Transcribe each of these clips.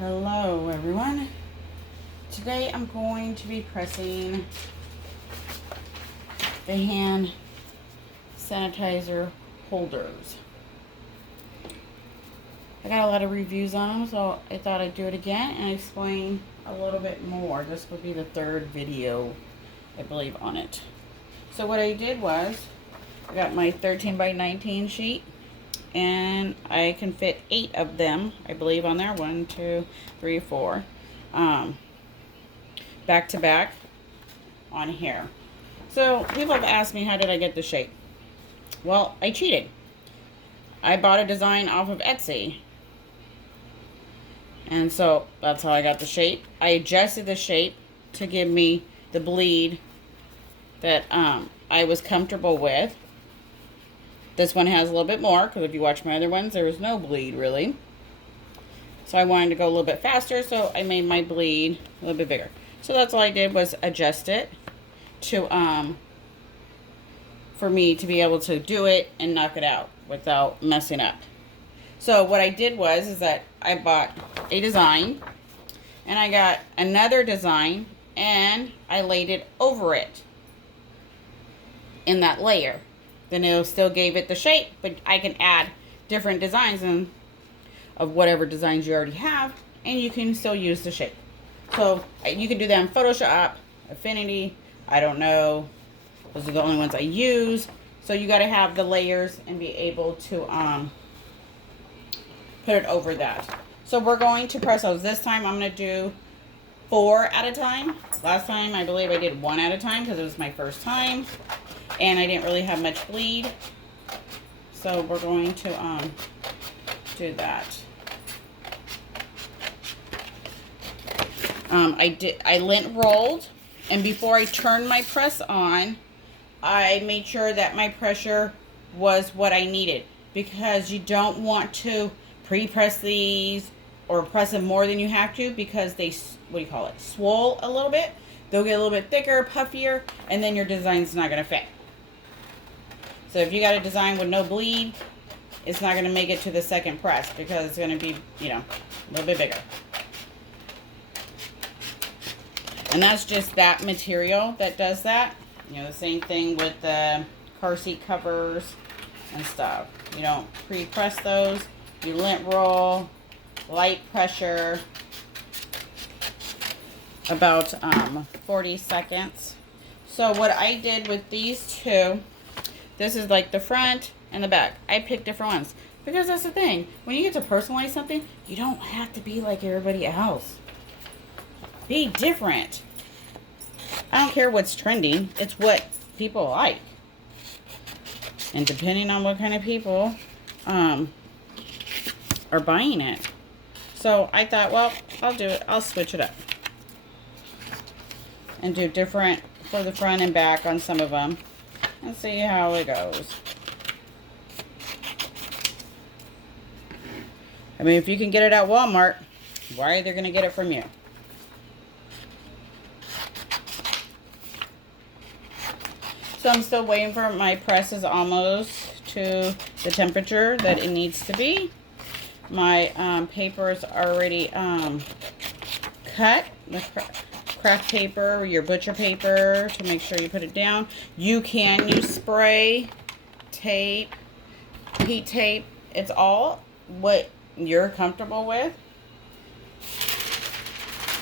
Hello everyone. Today I'm going to be pressing the hand sanitizer holders. I got a lot of reviews on them, so I thought I'd do it again and explain a little bit more. This will be the third video, I believe, on it. So what I did was, I got my 13 by 19 sheet, and I can fit 8 of them, I believe, on there. 1, 2, 3, 4. Back to back on here. So people have asked me, how did I get the shape? Well, I cheated. I bought a design off of Etsy. And so that's how I got the shape. I adjusted the shape to give me the bleed that I was comfortable with. This one has a little bit more, because if you watch my other ones, there was no bleed really. So I wanted to go a little bit faster, so I made my bleed a little bit bigger. So that's all I did, was adjust it to for me to be able to do it and knock it out without messing up. So what I did was is that I bought a design, and I got another design, and I laid it over it in that layer. Then it still gave it the shape, but I can add different designs of whatever designs you already have, and you can still use the shape. So you can do that in Photoshop, Affinity, I don't know. Those are the only ones I use. So you got to have the layers and be able to put it over that. So we're going to press those. This time I'm going to do 4 at a time. Last time I believe I did 1 at a time because it was my first time. And I didn't really have much bleed. So we're going to do that. I lint rolled, and before I turned my press on, I made sure that my pressure was what I needed, because you don't want to pre-press these or press them more than you have to, because they, swole a little bit. They'll get a little bit thicker, puffier, and then your design's not going to fit. So if you got a design with no bleed, it's not going to make it to the second press, because it's going to be, a little bit bigger. And that's just that material that does that. The same thing with the car seat covers and stuff. You don't pre-press those. You lint roll, light pressure, about 40 seconds. So what I did with these two, this is like the front and the back. I picked different ones, because that's the thing. When you get to personalize something, you don't have to be like everybody else. Be different. I don't care what's trending. It's what people like. And depending on what kind of people are buying it. So I thought, well, I'll do it. I'll switch it up. And do different for the front and back on some of them. And see how it goes. I mean, if you can get it at Walmart, why are they going to get it from you? So I'm still waiting for my press is almost to the temperature that it needs to be. My paper is already cut. The craft paper, your butcher paper, to make sure you put it down. You can use spray, tape, heat tape. It's all what you're comfortable with.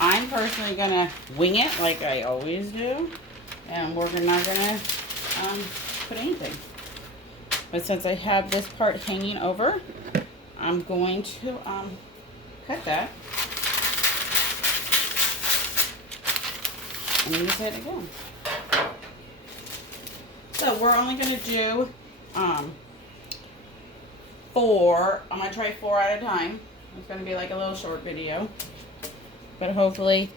I'm personally going to wing it like I always do. And we're not going to put anything. But since I have this part hanging over, I'm going to cut that and use it again. So we're only going to do 4. I'm going to try 4 at a time. It's going to be like a little short video. But hopefully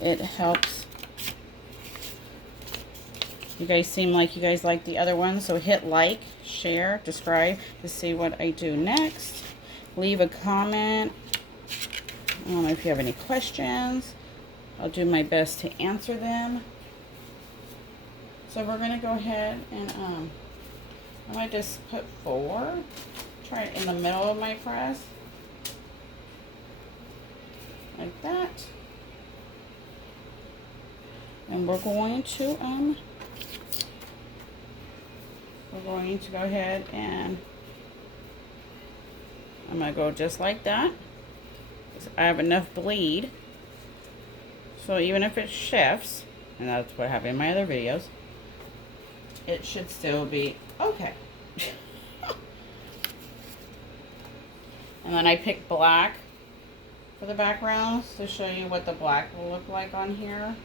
it helps. You guys seem like you guys like the other one, so hit like, share, subscribe to see what I do next. Leave a comment. I don't know if you have any questions. I'll do my best to answer them. So we're going to go ahead and I might just put 4. Try it in the middle of my press. like that. And we're going to go ahead and I'm going to go just like that. I have enough bleed. So even if it shifts, and that's what I have in my other videos, it should still be okay. And then I picked black for the backgrounds to show you what the black will look like on here.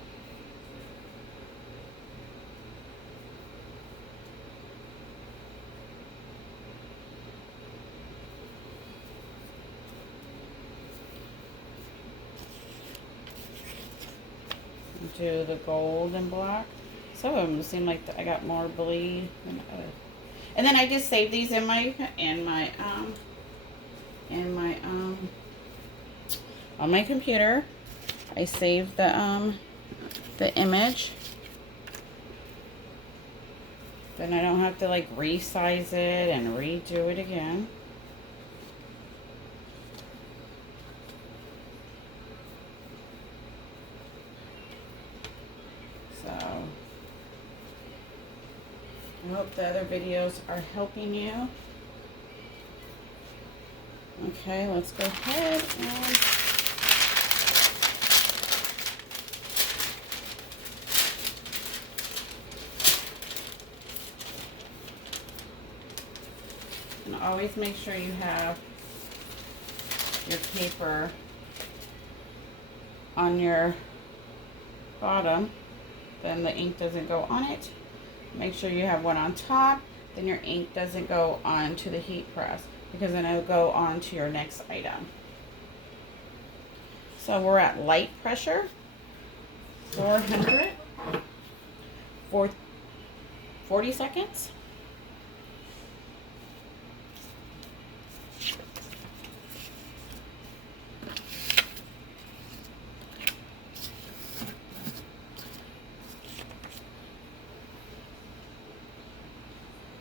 Do the gold and black. Some of them seem like I got more bleed than others. And then I just saved these in my on my computer. I saved the image. Then I don't have to like resize it and redo it again. So I hope the other videos are helping you. Okay, let's go ahead and always make sure you have your paper on your bottom, then the ink doesn't go on it. Make sure you have one on top, then your ink doesn't go onto the heat press, because then it'll go on to your next item. So we're at light pressure, 400 for 40 seconds.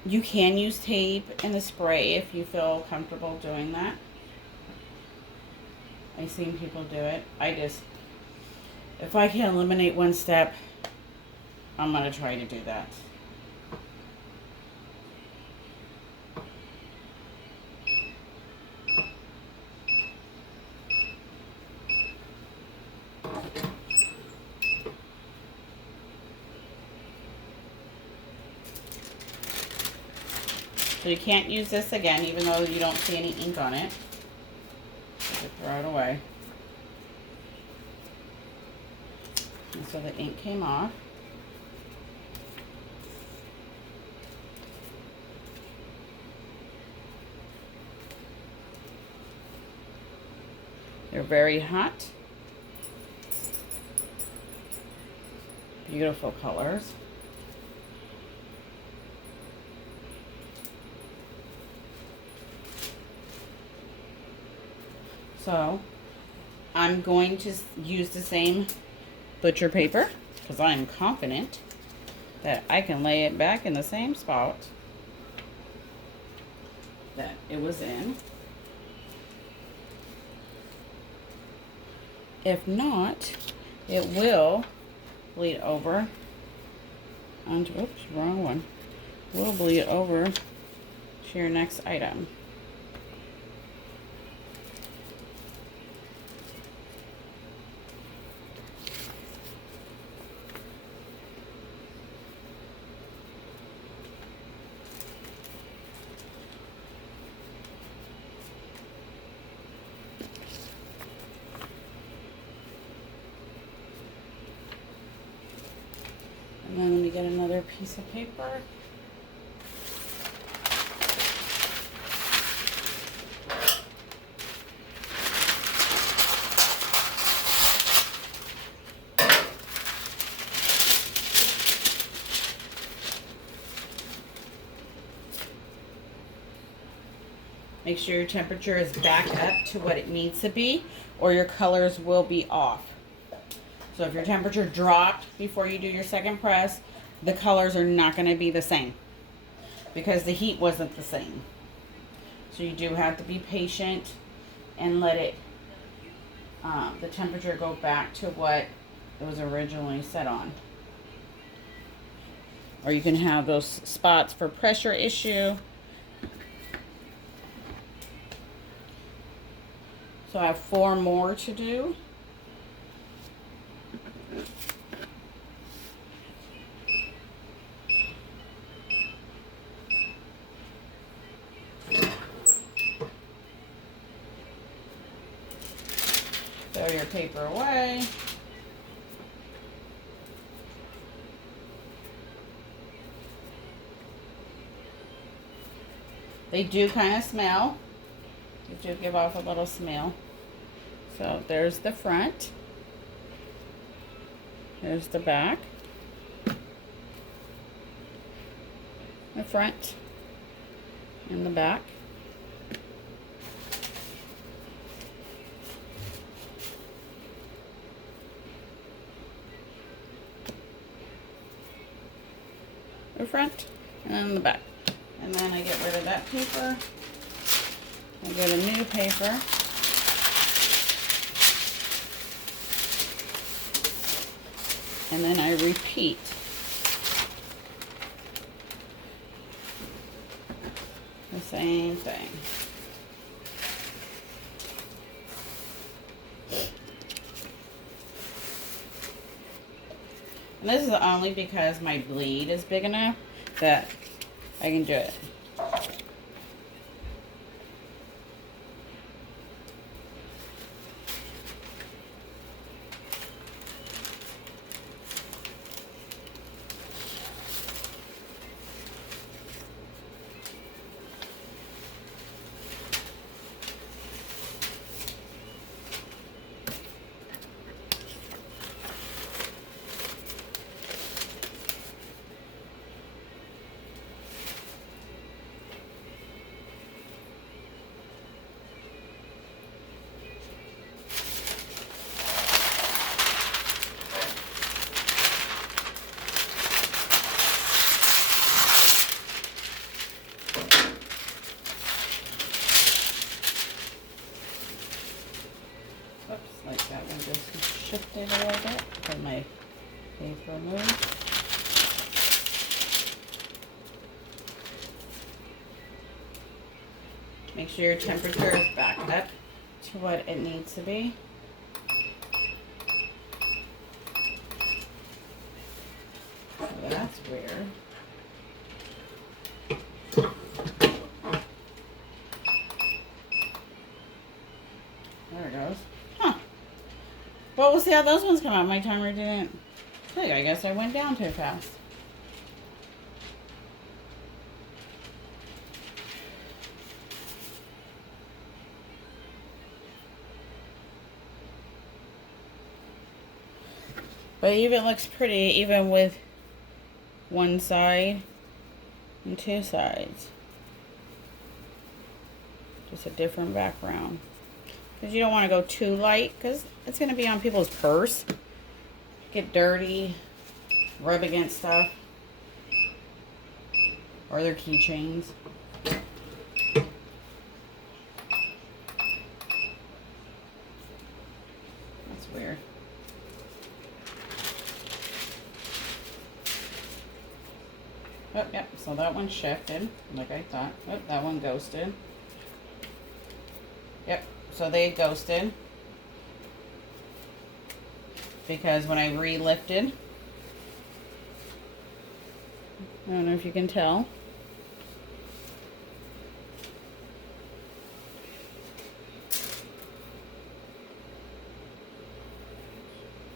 You can use tape and the spray if you feel comfortable doing that. I've seen people do it. If I can eliminate one step, I'm going to try to do that. So you can't use this again, even though you don't see any ink on it. Just throw it away. And so the ink came off. They're very hot. Beautiful colors. So I'm going to use the same butcher paper because I'm confident that I can lay it back in the same spot that it was in. If not, it will bleed over onto, oops, wrong one. Will bleed over to your next item. And then let me get another piece of paper. Make sure your temperature is back up to what it needs to be, or your colors will be off. So if your temperature dropped before you do your second press, the colors are not going to be the same because the heat wasn't the same. So you do have to be patient and let it the temperature go back to what it was originally set on. Or you can have those spots for pressure issue. So I have 4 more to do. Throw your paper away. They do kind of smell. They do give off a little smell. So there's the front. There's the back. The front and the back. The front and then the back. And then I get rid of that paper. I get a new paper. And then I repeat. The same thing. And this is only because my bleed is big enough that I can do it. Like that one just shifted a little bit for my paper moved. Make sure your temperature is back up to what it needs to be. Oh, that's weird. There it goes. Huh. Well, we'll see how those ones come out. My timer didn't click. I guess I went down too fast. But it even looks pretty, even with one side and 2 sides. Just a different background. Because you don't want to go too light, because it's going to be on people's purse. Get dirty, rub against stuff, or their keychains. That's weird. Oh, yep, so that one shifted, like I thought. Oh, that one ghosted. Yep, so they ghosted. Because when I re-lifted, I don't know if you can tell.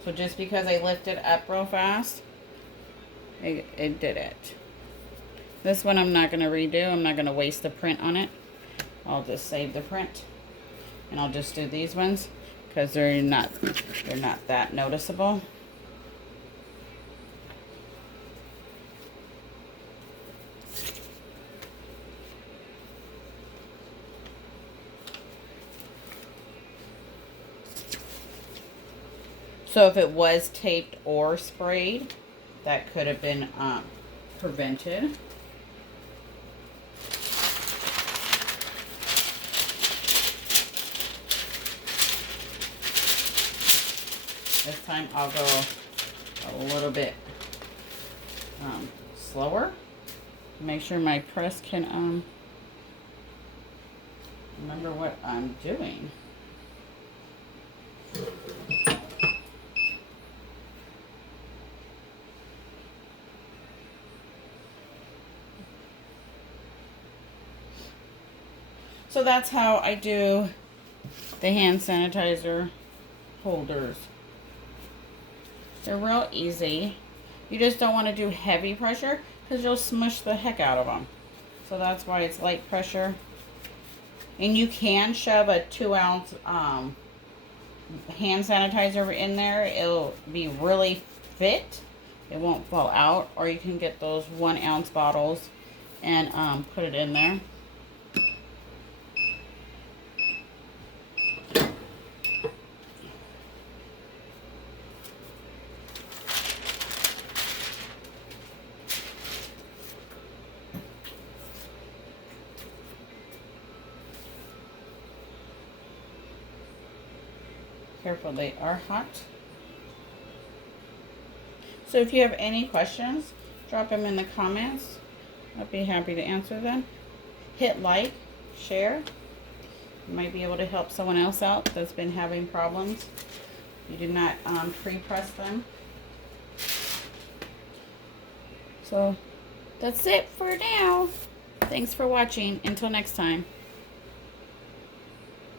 So just because I lifted up real fast, it did it. This one I'm not going to redo. I'm not going to waste the print on it. I'll just save the print. And I'll just do these ones because they're not that noticeable. So if it was taped or sprayed, that could have been prevented. This time I'll go a little bit slower. Make sure my press can remember what I'm doing. So that's how I do the hand sanitizer holders. They're real easy. You just don't want to do heavy pressure because you'll smush the heck out of them. So that's why it's light pressure. And you can shove a 2-ounce hand sanitizer in there. It'll be really fit. It won't fall out. Or you can get those 1-ounce bottles and put it in there. Careful, they are hot. So if you have any questions, drop them in the comments. I'll be happy to answer them. Hit like, share. You might be able to help someone else out that's been having problems. You do not pre-press them. So that's it for now. Thanks for watching. Until next time.